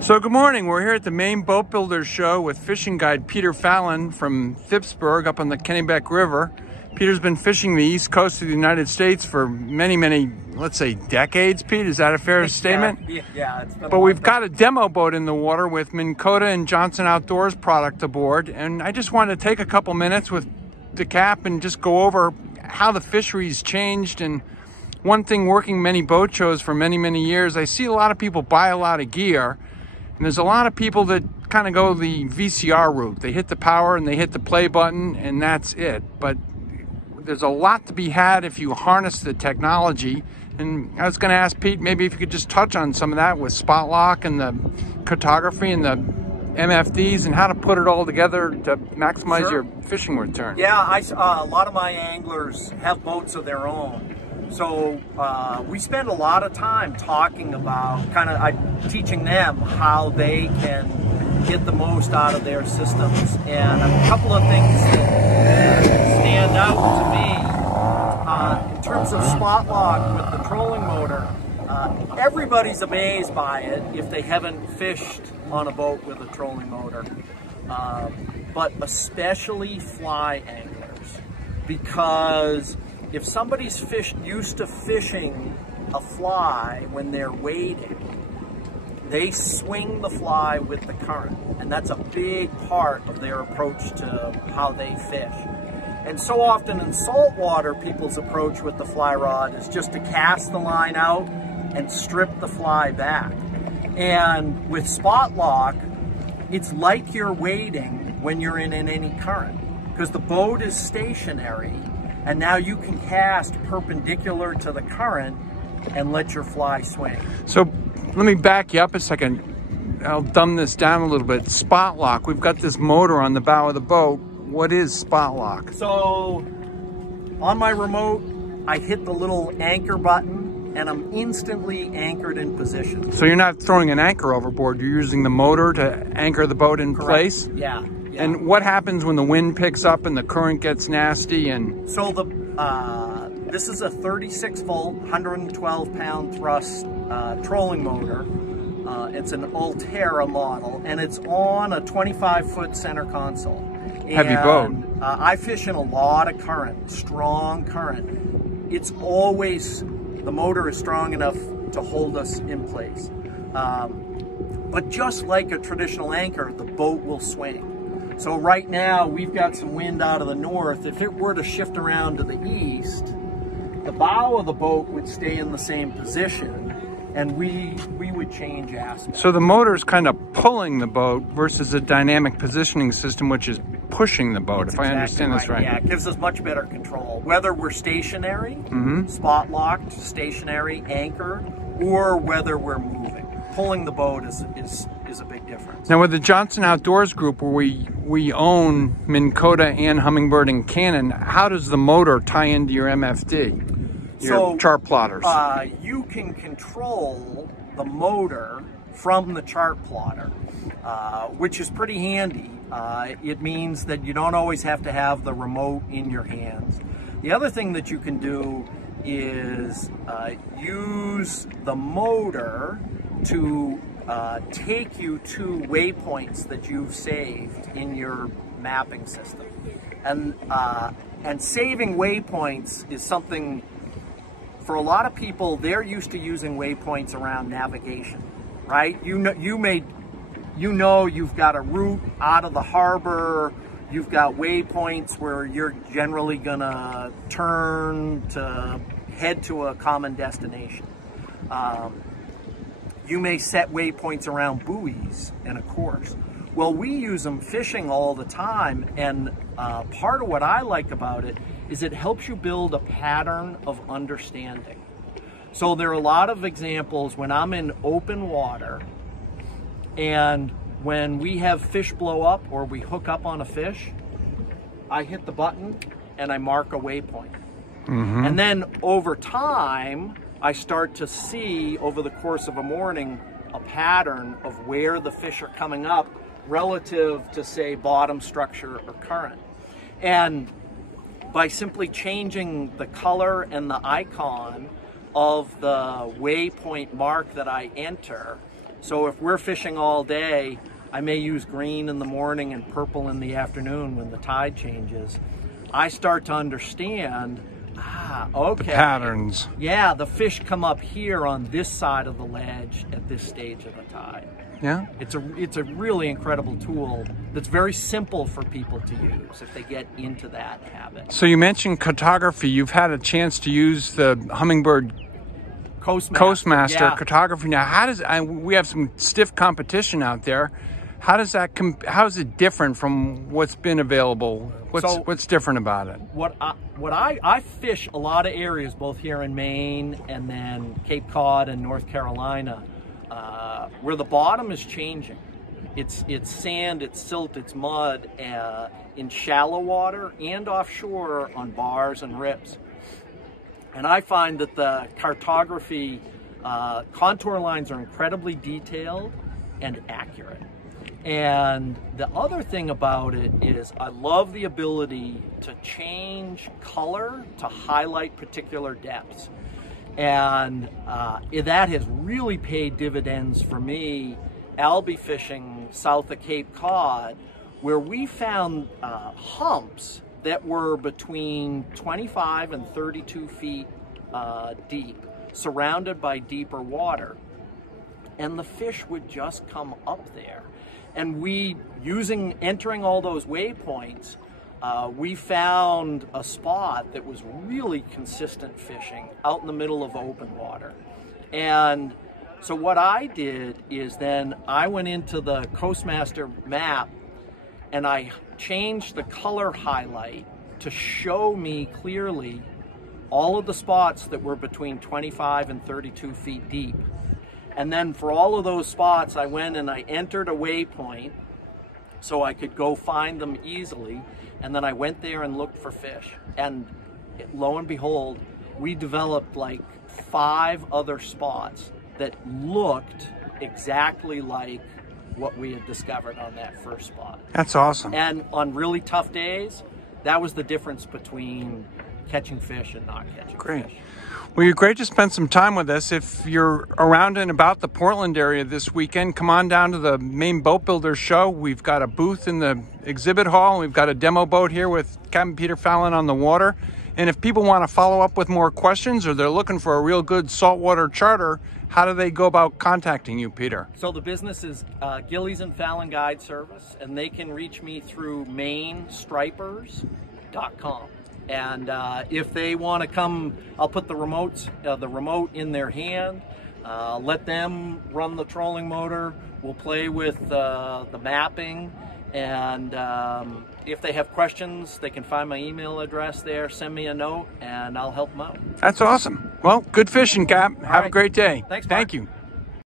So good morning, we're here at the Maine Boat Builders Show with fishing guide Peter Fallon from Phippsburg up on the Kennebec River. Peter's been fishing the east coast of the United States for many, let's say decades, Pete, is that a fair statement? Yeah, it's been But we've got a demo boat in the water with Minnkota and Johnson Outdoors product aboard, and I just wanted to take a couple minutes with the cap and just go over how the fishery's changed. And one thing, working many boat shows for many years, I see a lot of people buy a lot of gear. And there's a lot of people that kind of go the VCR route. They hit the power and they hit the play button and that's it. But there's a lot to be had if you harness the technology. And I was going to ask Pete, maybe if you could just touch on some of that with spot lock and the cartography and the MFDs and how to put it all together to maximize your fishing return. Yeah, a lot of my anglers have boats of their own. So we spend a lot of time talking about, teaching them how they can get the most out of their systems. And a couple of things that stand out to me in terms of spot lock with the trolling motor. Everybody's amazed by it if they haven't fished on a boat with a trolling motor, but especially fly anglers, because if somebody's used to fishing a fly when they're wading, they swing the fly with the current, and that's a big part of their approach to how they fish. And so often in saltwater, people's approach with the fly rod is just to cast the line out and strip the fly back. And with spot lock, it's like you're wading when you're in any current, because the boat is stationary. And now you can cast perpendicular to the current and let your fly swing. So let me back you up a second. I'll dumb this down a little bit. Spot lock, we've got this motor on the bow of the boat. What is spot lock? So on my remote, I hit the little anchor button and I'm instantly anchored in position. So you're not throwing an anchor overboard, you're using the motor to anchor the boat in place? Yeah. And what happens when the wind picks up and the current gets nasty? And so this is a 36 volt, 112 pound thrust trolling motor. It's an Altera model, and it's on a 25-foot center console. Heavy boat. I fish in a lot of current, strong current. It's always, the motor is strong enough to hold us in place. But just like a traditional anchor, the boat will swing. So right now, we've got some wind out of the north. If it were to shift around to the east, the bow of the boat would stay in the same position, and we would change aspect. So the motor is kind of pulling the boat versus a dynamic positioning system, which is pushing the boat, if I understand this right. Yeah, it gives us much better control. Whether we're stationary, spot locked, stationary, anchored, or whether we're moving. Pulling the boat is a big difference. Now with the Johnson Outdoors group, where we own Minnkota and Humminbird and Cannon, how does the motor tie into your MFD, your chart plotters? You can control the motor from the chart plotter, which is pretty handy. It means that you don't always have to have the remote in your hands. The other thing that you can do is use the motor to take you to waypoints that you've saved in your mapping system. And saving waypoints is something, for a lot of people, they're used to using waypoints around navigation, right? You know you've got a route out of the harbor, you've got waypoints where you're generally gonna turn to head to a common destination. You may set waypoints around buoys in a course. Well, we use them fishing all the time, and part of what I like about it is it helps you build a pattern of understanding. So there are a lot of examples when I'm in open water, and when we have fish blow up or we hook up on a fish, I hit the button and I mark a waypoint. And then over time, I start to see, over the course of a morning, a pattern of where the fish are coming up relative to, say, bottom structure or current. And by simply changing the color and the icon of the waypoint mark that I enter, So if we're fishing all day, I may use green in the morning and purple in the afternoon when the tide changes. I start to understand, okay. The patterns. Yeah, the fish come up here on this side of the ledge at this stage of the tide. Yeah. It's a really incredible tool that's very simple for people to use if they get into that habit. So you mentioned cartography. You've had a chance to use the Humminbird Coastmaster yeah. cartography. Now, how does we have some stiff competition out there? How does that how is it different from what's been available? What's different about it? I fish a lot of areas both here in Maine and then Cape Cod and North Carolina, where the bottom is changing. It's sand, it's silt, it's mud in shallow water and offshore on bars and rips. And I find that the cartography contour lines are incredibly detailed and accurate. And the other thing about it is I love the ability to change color to highlight particular depths. And that has really paid dividends for me. I'll be fishing south of Cape Cod, where we found humps that were between 25 and 32 feet deep, surrounded by deeper water. And the fish would just come up there. And entering all those waypoints, we found a spot that was really consistent fishing out in the middle of open water. And so what I did is then I went into the Coastmaster map and I changed the color highlight to show me clearly all of the spots that were between 25 and 32 feet deep. And then for all of those spots, I went and I entered a waypoint so I could go find them easily. And then I went there and looked for fish. And lo and behold, we developed like 5 other spots that looked exactly like what we had discovered on that first spot. That's awesome. And on really tough days, that was the difference between catching fish and not catching fish. Well, you're great to spend some time with us. If you're around and about the Portland area this weekend, come on down to the Maine Boat Builders Show. We've got a booth in the exhibit hall. We've got a demo boat here with Captain Peter Fallon on the water. And if people want to follow up with more questions or they're looking for a real good saltwater charter, how do they go about contacting you, Peter? So the business is Gillies and Fallon Guide Service, and they can reach me through mainstripers.com. And if they want to come, I'll put the remote in their hand, let them run the trolling motor. We'll play with the mapping, and if they have questions, they can find my email address there, send me a note, and I'll help them out. That's awesome. Well, good fishing, Cap. Have a great day. Thanks, Mark. Thank you.